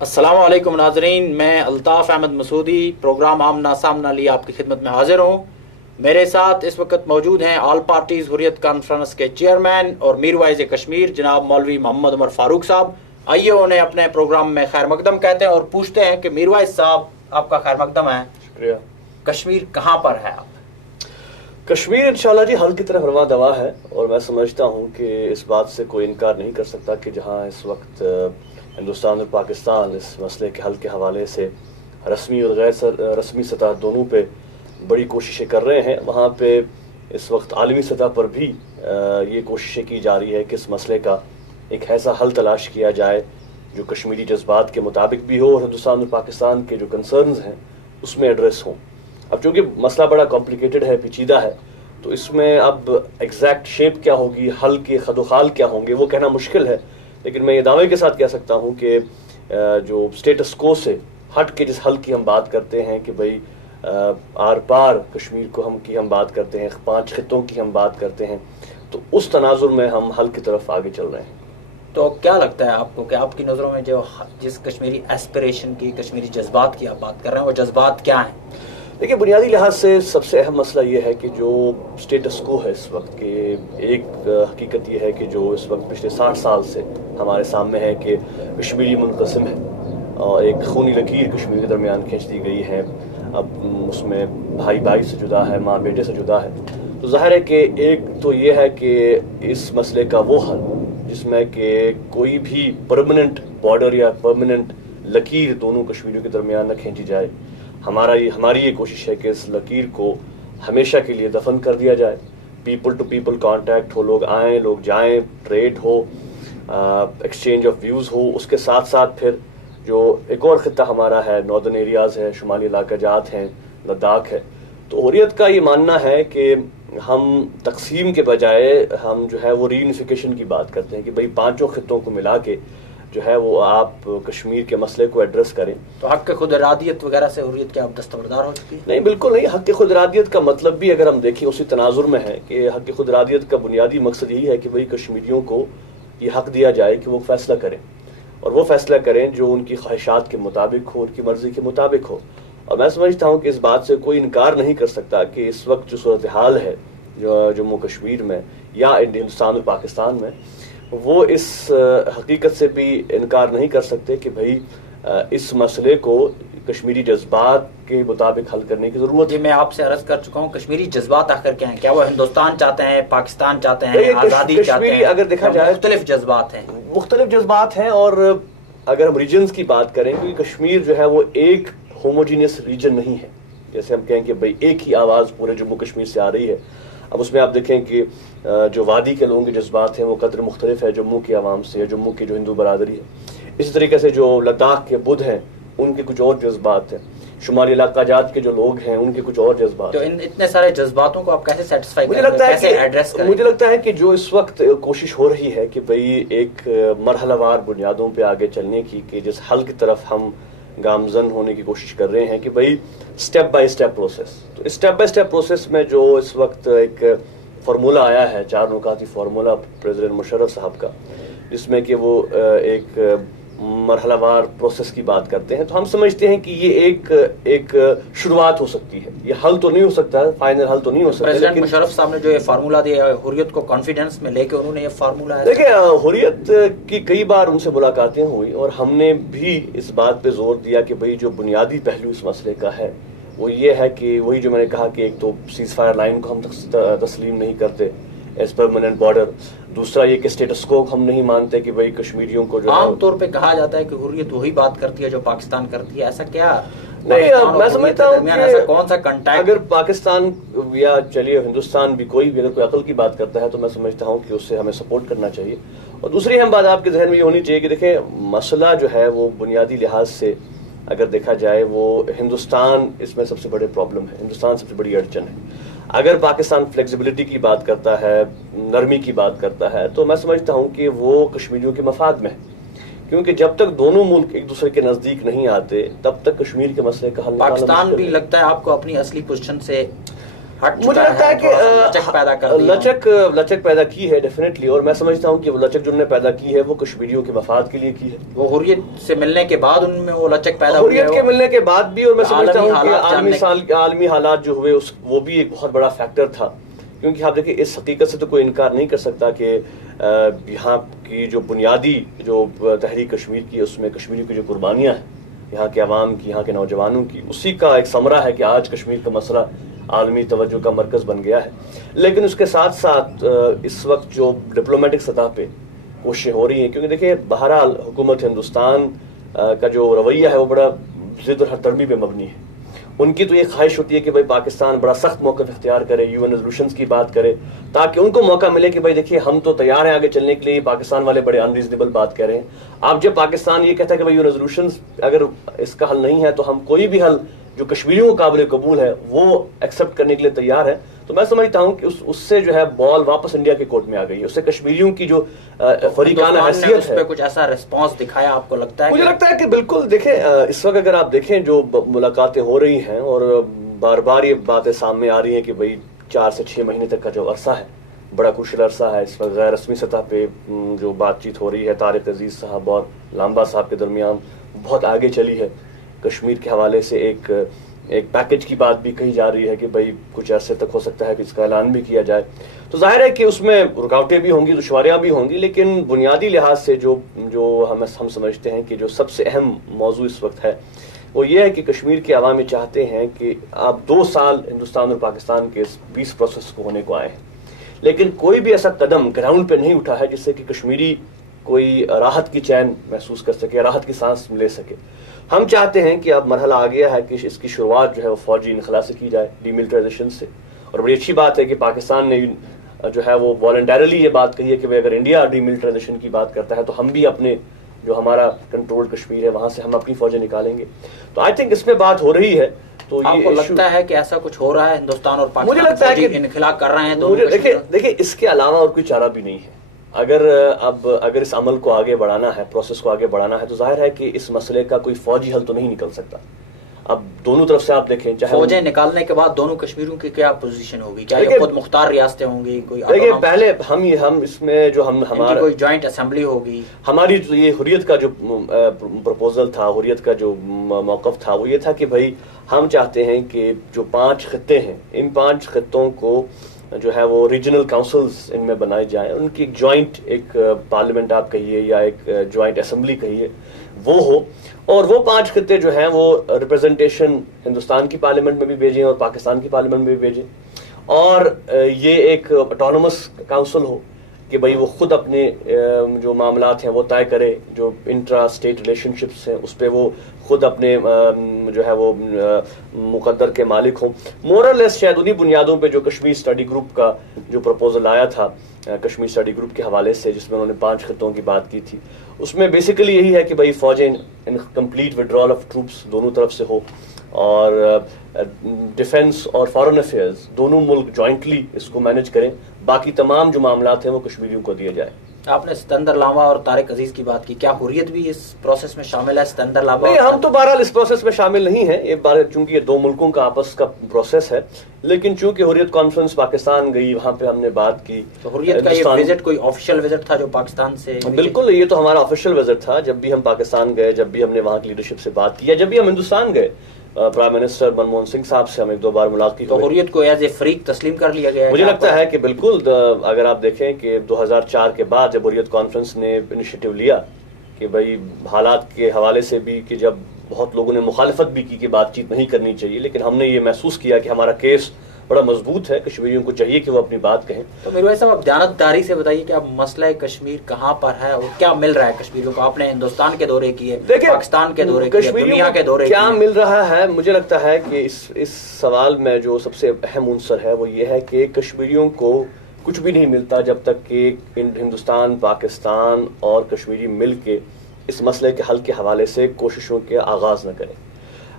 السلام علیکم ناظرین، میں الطاف احمد مسعودی پروگرام آمنا سامنا لیے آپ کی خدمت میں حاضر ہوں۔ میرے ساتھ اس وقت موجود ہیں آل پارٹیز حریت کانفرنس کے چیئرمین اور میروائز کشمیر جناب مولوی محمد عمر فاروق صاحب۔ آئیے انہیں اپنے پروگرام میں خیر مقدم کہتے ہیں اور پوچھتے ہیں کہ میروائز صاحب آپ کا خیر مقدم ہے۔ شکریہ۔ کشمیر کہاں پر ہے آپ؟ کشمیر انشاءاللہ جی حل کی طرف رواں دوا ہے، اور میں سمجھتا ہوں کہ اس بات سے کوئی انکار نہیں کر سکتا کہ جہاں اس وقت ہندوستان اور پاکستان اس مسئلے کے حل کے حوالے سے رسمی اور غیر رسمی سطح دونوں پہ بڑی کوششیں کر رہے ہیں، وہاں پہ اس وقت عالمی سطح پر بھی یہ کوششیں کی جا رہی ہے کہ اس مسئلے کا ایک ایسا حل تلاش کیا جائے جو کشمیری جذبات کے مطابق بھی ہو اور ہندوستان اور پاکستان کے جو کنسرنز ہیں اس میں ایڈریس ہوں۔ اب چونکہ مسئلہ بڑا کمپلیکیٹڈ ہے، پیچیدہ ہے، تو اس میں اب ایگزیکٹ شیپ کیا ہوگی، حل کے خد و خال کیا ہوں گے، وہ کہنا مشکل ہے، لیکن میں یہ دعوے کے ساتھ کہہ سکتا ہوں کہ جو سٹیٹس کو سے ہٹ کے جس حل کی ہم بات کرتے ہیں کہ بھئی آر پار کشمیر کو ہم بات کرتے ہیں، 5 خطوں کی ہم بات کرتے ہیں، تو اس تناظر میں ہم حل کی طرف آگے چل رہے ہیں۔ تو کیا لگتا ہے آپ کو کہ آپ کی نظروں میں جس کشمیری ایسپریشن کی، کشمیری جذبات کی آپ بات کر رہے ہیں، وہ جذبات کیا ہیں؟ دیکھیے، بنیادی لحاظ سے سب سے اہم مسئلہ یہ ہے کہ جو سٹیٹس کو ہے اس وقت کہ ایک حقیقت یہ ہے کہ جو اس وقت پچھلے 60 سال سے ہمارے سامنے ہے کہ کشمیری منقسم ہے اور ایک خونی لکیر کشمیر کے درمیان کھینچ دی گئی ہے، اب اس میں بھائی بھائی سے جدا ہے، ماں بیٹے سے جدا ہے، تو ظاہر ہے کہ ایک تو یہ ہے کہ اس مسئلے کا وہ حل جس میں کہ کوئی بھی پرماننٹ بارڈر یا پرماننٹ لکیر دونوں کشمیریوں کے درمیان نہ کھینچی جائے۔ ہماری یہ کوشش ہے کہ اس لکیر کو ہمیشہ کے لیے دفن کر دیا جائے، پیپل ٹو پیپل کانٹیکٹ ہو، لوگ آئیں لوگ جائیں، ٹریڈ ہو، ایکسچینج آف ویوز ہو، اس کے ساتھ ساتھ پھر جو ایک اور خطہ ہمارا ہے، ناردرن ایریاز ہے، شمالی علاقہ جات ہیں، لداخ ہے، تو حریت کا یہ ماننا ہے کہ ہم تقسیم کے بجائے ہم جو ہے وہ ری یونیفیکیشن کی بات کرتے ہیں کہ بھئی 5 خطوں کو ملا کے جو ہے وہ آپ کشمیر کے مسئلے کو ایڈریس کریں۔ تو حق خود ارادیت وغیرہ سے حریت کیا آپ دستبردار ہو چکی ہے؟ نہیں، بالکل نہیں۔ حق خود ارادیت کا مطلب بھی اگر ہم دیکھیں اسی تناظر میں ہے کہ حق خود ارادیت کا بنیادی مقصد یہی ہے کہ بھئی کشمیریوں کو یہ حق دیا جائے کہ وہ فیصلہ کریں، اور وہ فیصلہ کریں جو ان کی خواہشات کے مطابق ہو، ان کی مرضی کے مطابق ہو۔ اور میں سمجھتا ہوں کہ اس بات سے کوئی انکار نہیں کر سکتا کہ اس وقت جو صورتحال ہے جو جموں کشمیر میں یا ہندوستان اور پاکستان میں، وہ اس حقیقت سے بھی انکار نہیں کر سکتے کہ بھئی اس مسئلے کو کشمیری جذبات کے مطابق حل کرنے کی ضرورت ہے۔ جی، میں آپ سے عرض کر چکا ہوں، کشمیری جذبات آخر کیا ہیں؟ کیا وہ ہندوستان چاہتے ہیں، پاکستان چاہتے ہیں، آزادی چاہتے ہیں؟ اگر دیکھا جائے مختلف جذبات ہیں، مختلف جذبات ہیں، اور اگر ہم ریجنز کی بات کریں، کیونکہ کشمیر جو ہے وہ ایک ہوموجینس ریجن نہیں ہے، جیسے ہم کہیں کہ بھئی ایک ہی آواز پورے جموں کشمیر سے آ رہی ہے۔ اب اس میں آپ دیکھیں کہ جو وادی کے لوگوں کے جذبات ہیں وہ قدر مختلف ہے جموں کی عوام سے، یا جموں کی جو ہندو برادری ہے۔ اسی طریقے سے جو لداخ کے بدھ ہیں ان کے کچھ اور جذبات ہیں، شمالی علاقہ جات کے جو لوگ ہیں ان کے کچھ اور جذبات۔ تو اتنے سارے جذباتوں کو آپ کیسے سیٹسفائی کریں گے، کیسے ایڈریس کریں؟ مجھے لگتا ہے کہ جو اس وقت کوشش ہو رہی ہے کہ بھئی ایک مرحلہ وار بنیادوں پہ آگے چلنے کی، کہ جس حل کی طرف ہم گامزن ہونے کی کوشش کر رہے ہیں کہ بھئی سٹیپ بائی سٹیپ پروسیس، تو اسٹیپ بائی سٹیپ پروسیس میں جو اس وقت ایک فارمولہ آیا ہے، 4 نکاتی فارمولہ پریزیڈنٹ مشرف صاحب کا، جس میں کہ وہ ایک مرحلہ وار پروسیس کی بات کرتے ہیں، تو ہم سمجھتے ہیں کہ یہ ایک شروعات ہو سکتی ہے، یہ حل تو نہیں ہو سکتا، فائنل حل تو نہیں ہو سکتا۔ پریزیڈنٹ مشرف صاحب نے جو یہ فارمولہ دیا ہے، حریت کو کانفیڈنس میں لے کے انہوں نے یہ فارمولہ ہے۔ دیکھیں، حریت کی کئی بار ان سے ملاقاتیں ہوئی، اور ہم نے بھی اس بات پہ زور دیا کہ بھئی جو بنیادی پہلو اس مسئلے کا ہے وہ یہ ہے کہ وہی جو میں نے کہا کہ ایک تو سیز فائر لائن کو ہم تسلیم نہیں کرتے ایز پرماننٹ بارڈر، دوسرا یہ کہ اسٹیٹس کو ہم نہیں مانتے کہ بھئی کشمیریوں کو جو عام طور پہ کہا جاتا ہے کہ حریت وہی بات کرتی ہے جو پاکستان کرتی ہے، ایسا کیا نہیں؟ میں سمجھتا ہوں ایسا کون سا کنٹیکٹ، اگر پاکستان یا چلیے ہندوستان بھی کوئی بھی اگر کوئی عقل کی بات کرتا ہے تو میں سمجھتا ہوں کہ اس سے ہمیں سپورٹ کرنا چاہیے۔ اور دوسری اہم بات آپ کے ذہن میں یہ ہونی چاہیے کہ دیکھیں، مسئلہ جو ہے وہ بنیادی لحاظ سے اگر دیکھا جائے وہ ہندوستان اس میں سب سے بڑے پرابلم ہے، ہندوستان سب سے بڑی اڑچن ہے۔ اگر پاکستان فلیکسیبلٹی کی بات کرتا ہے، نرمی کی بات کرتا ہے، تو میں سمجھتا ہوں کہ وہ کشمیریوں کے مفاد میں ہے، کیونکہ جب تک دونوں ملک ایک دوسرے کے نزدیک نہیں آتے تب تک کشمیر کے مسئلے کا حل نکالنا پاکستان بھی لگتا ہے آپ کو اپنی اصلی پوزیشن سے ہٹ مجھے لگتا ہے کہ لچک پیدا کی ہے ڈیفینیٹلی، اور میں سمجھتا ہوں کہ وہ لچک جو انہوں نے پیدا کی ہے وہ کشمیریوں کے مفاد کے لیے کی ہے. وہ حریت سے ملنے کے بعد ان میں وہ لچک پیدا ہوئی ہے، حریت کے ملنے کے بعد بھی، اور میں سمجھتا ہوں کہ عالمی حالات جو ہوئے وہ بھی ایک بہت بڑا فیکٹر تھا. کیونکہ آپ دیکھیں اس حقیقت سے تو کوئی انکار نہیں کر سکتا کہ یہاں کی جو بنیادی جو تحریک کشمیر کی ہے اس میں کشمیریوں کی جو قربانیاں ہیں یہاں کے عوام کی، یہاں کے نوجوانوں کی، اسی کا ایک ثمرہ ہے کہ آج کشمیر کا مسئلہ عالمی توجہ کا مرکز بن گیا ہے. لیکن اس کے ساتھ ساتھ اس وقت جو ڈپلومیٹک سطح پہ کوششیں ہو رہی ہیں، کیونکہ دیکھیں بہرحال حکومت ہندوستان کا جو رویہ ہے وہ بڑا ضد اور ہر پہ مبنی ہے. ان کی تو یہ خواہش ہوتی ہے کہ بھائی پاکستان بڑا سخت موقف اختیار کرے، UN ریزولوشنز کی بات کرے، تاکہ ان کو موقع ملے کہ بھائی دیکھیے ہم تو تیار ہیں آگے چلنے کے لیے، پاکستان والے بڑے انریزنیبل بات کہہ رہے ہیں. اب جب پاکستان یہ کہتا ہے کہ بھائی UN ریزولوشنز اگر اس کا حل نہیں ہے تو ہم کوئی بھی حل جو کشمیریوں کو قابل قبول ہے وہ ایکسیپٹ کرنے کے لیے تیار ہے، تو میں سمجھتا ہوں کہ اس سے جو ہے بال واپس انڈیا کے کورٹ میں آ گئی ہے. اس سے کشمیریوں کی جو فریقانہ حیثیت ہے، کچھ ایسا ریسپانس دکھایا آپ کو لگتا ہے؟ مجھے لگتا ہے کہ بالکل. دیکھیں اس وقت اگر آپ دیکھیں جو ملاقاتیں ہو رہی ہیں اور بار بار یہ باتیں سامنے آ رہی ہیں کہ بھئی 4 سے 6 مہینے تک کا جو عرصہ ہے بڑا کروشل عرصہ ہے. اس وقت غیر رسمی سطح پہ جو بات چیت ہو رہی ہے طارق عزیز صاحب اور لامبا صاحب کے درمیان بہت آگے چلی ہے. کشمیر کے حوالے سے ایک پیکج کی بات بھی کہی جا رہی ہے کہ بھئی کچھ عرصے تک ہو سکتا ہے کہ اس کا اعلان بھی کیا جائے. تو ظاہر ہے کہ اس میں رکاوٹیں بھی ہوں گی، دشواریاں بھی ہوں گی، لیکن بنیادی لحاظ سے جو ہم سمجھتے ہیں کہ جو سب سے اہم موضوع اس وقت ہے وہ یہ ہے کہ کشمیر کے عوام چاہتے ہیں کہ آپ 2 سال ہندوستان اور پاکستان کے پیس پروسیس کو ہونے کو آئے ہیں، لیکن کوئی بھی ایسا قدم گراؤنڈ پہ نہیں اٹھا ہے جس سے کہ کشمیری کوئی راحت کی چین محسوس کر سکے، راحت کی سانس لے سکے. ہم چاہتے ہیں کہ اب مرحلہ آ گیا ہے کہ اس کی شروعات جو ہے وہ فوجی انخلا سے کی جائے، ڈی ملٹرائزیشن سے. اور بڑی اچھی بات ہے کہ پاکستان نے جو ہے وہ والنٹیرلی یہ بات کہی ہے کہ اگر انڈیا ڈی ملٹرائزیشن کی بات کرتا ہے تو ہم بھی اپنے جو ہمارا کنٹرول کشمیر ہے وہاں سے ہم اپنی فوجیں نکالیں گے. تو آئی تھنک اس میں بات ہو رہی ہے. تو آپ کو لگتا ہے کہ ایسا کچھ ہو رہا ہے ہندوستان اور پاکستان؟ مجھے لگتا ہے کہ انخلا کر رہے ہیں دونوں. دیکھیں اس کے علاوہ اور کوئی چارہ بھی نہیں ہے. اگر اس عمل کو آگے بڑھانا ہے، پروسیس کو آگے بڑھانا ہے، تو ظاہر ہے کہ اس مسئلے کا کوئی فوجی حل تو نہیں نکل سکتا. اب دونوں طرف سے آپ دیکھیں، چاہے فوجیں نکالنے کے بعد دونوں کشمیروں کی کیا پوزیشن ہوگی؟ کیا یہ خود مختار ریاستیں ہوں گی؟ دیکھیں پہلے ہم اس میں جو ہمارا کوئی جوائنٹ اسمبلی ہوگی. ہماری یہ حریت کا جو پروپوزل تھا، حریت کا جو موقف تھا وہ یہ تھا کہ بھائی ہم چاہتے ہیں کہ جو 5 خطے ہیں ان 5 خطوں کو جو ہے وہ ریجنل کاؤنسلز ان میں بنائے جائیں، ان کی ایک جوائنٹ ایک پارلیمنٹ آپ کہیے یا ایک جوائنٹ اسمبلی کہیے وہ ہو، اور وہ 5 خطے جو ہیں وہ ریپرزنٹیشن ہندوستان کی پارلیمنٹ میں بھی بھیجیں اور پاکستان کی پارلیمنٹ میں بھی بھیجیں، اور یہ ایک آٹونومس کاؤنسل ہو کہ بھئی وہ خود اپنے جو معاملات ہیں وہ طے کرے، جو انٹرا اسٹیٹ ریلیشن شپس ہیں اس پہ وہ خود اپنے جو ہے وہ مقدر کے مالک ہوں. مورل لیس شاید انہی بنیادوں پہ جو کشمیر اسٹڈی گروپ کا جو پروپوزل آیا تھا کشمیر اسٹڈی گروپ کے حوالے سے، جس میں انہوں نے 5 خطوں کی بات کی تھی، اس میں بیسیکلی یہی ہے کہ بھئی فوجیں کمپلیٹ وڈرال آف ٹروپس دونوں طرف سے ہو، اور ڈیفنس اور فارن افیئرز دونوں ملک جوائنٹلی اس کو مینج کریں، باقی تمام جو معاملات ہیں وہ کشمیریوں کو دیے جائیں. آپ نے ستندر لاما اور طارق عزیز کی بات کی، کیا حریت بھی اس پروسیس میں شامل ہے؟ ستندر لاما نہیں، ہم تو بہرحال اس پروسیس میں شامل نہیں ہیں، یہ چونکہ یہ 2 ملکوں کا آپس کا پروسیس ہے، لیکن چونکہ حریت کانفرنس پاکستان گئی، وہاں پہ ہم نے بات کی. تو حریت کا یہ وزٹ کوئی آفیشیل وزٹ تھا جو پاکستان سے؟ بالکل، یہ تو ہمارا آفیشیل وزٹ تھا. جب بھی ہم پاکستان گئے، جب بھی ہم نے وہاں کی لیڈرشپ سے بات کی، جب بھی ہم ہندوستان گئے، پرائم منسٹر منموہن سنگھ صاحب سے ہم 1-2 بار ملاقات کی. تو حریت کو ایز اے فریق تسلیم کر لیا گیا ہے؟ مجھے لگتا ہے کہ بالکل. اگر آپ دیکھیں کہ 2004 کے بعد جب حریت کانفرنس نے انیشیٹو لیا کہ بھئی حالات کے حوالے سے بھی کہ جب بہت لوگوں نے مخالفت بھی کی کہ بات چیت نہیں کرنی چاہیے، لیکن ہم نے یہ محسوس کیا کہ ہمارا کیس بڑا مضبوط ہے، کشمیریوں کو چاہیے کہ وہ اپنی بات کہیں. تو میرے بھائی صاحب اب دیانتداری سے بتائیے کہ اب مسئلہ کشمیر کہاں پر ہے اور کیا مل رہا ہے کشمیریوں کو؟ آپ نے ہندوستان کے دورے کیے، پاکستان کے دورے کیے، دنیا کے دورے کیے، کیا مل رہا ہے؟ مجھے لگتا ہے کہ اس سوال میں جو سب سے اہم عنصر ہے وہ یہ ہے کہ کشمیریوں کو کچھ بھی نہیں ملتا جب تک کہ ہندوستان، پاکستان اور کشمیری مل کے اس مسئلے کے حل کے حوالے سے کوششوں کے آغاز نہ کریں.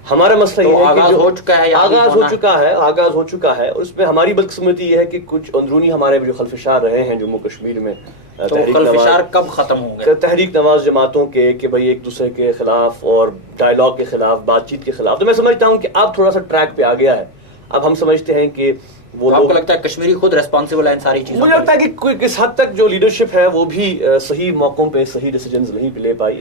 ہمارا مسئلہ یہ ہے کہ آغاز ہو چکا ہے اور اس میں ہماری بدقسمتی یہ ہے کہ کچھ اندرونی ہمارے جو خلفشار رہے ہیں جموں کشمیر میں، تو خلفشار کب ختم ہوں گے؟ تحریک نواز جماعتوں کے کہ بھائی ایک دوسرے کے خلاف اور ڈائلاگ کے خلاف، بات چیت کے خلاف. تو میں سمجھتا ہوں کہ اب تھوڑا سا ٹریک پہ آ گیا ہے. اب ہم سمجھتے ہیں کہ وہ آپ کو لگتا ہے کشمیری خود ریسپانسبل ہے ان ساری چیزوں؟ مجھے لگتا ہے کہ کس حد تک جو لیڈرشپ ہے وہ بھی صحیح موقعوں پہ صحیح ڈیسیجنز نہیں لے پائی.